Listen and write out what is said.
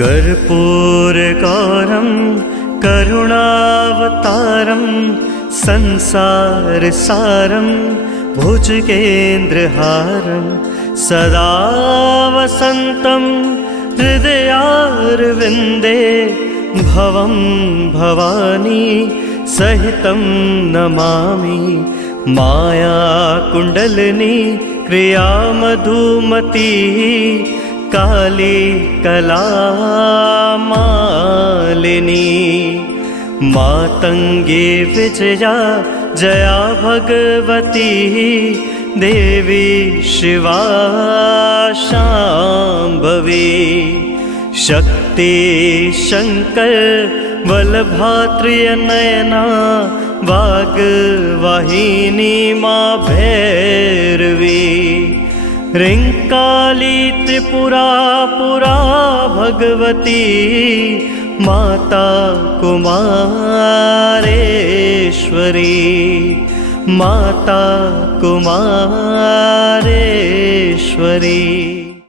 कर्पूरगौरं करुणावतारं संसारसारं भुजगेन्द्रहारं सदा वसन्तं हृदयारविन्दे भवं भवानी सहितं नमामि। मायाकुण्डलिनी क्रियामधुमती काली कलामालिनी मातङ्गी विजया जया भगवती देवी शिवा शाम्भवी। शक्ति शङ्कर बलभात्रिनयना वाग्वाहिनी माँ भैरवी। ह्रीङ्काली त्रिपुरा पुरा भगवती माता कुमारेश्वरी माता कुमारेश्वरी।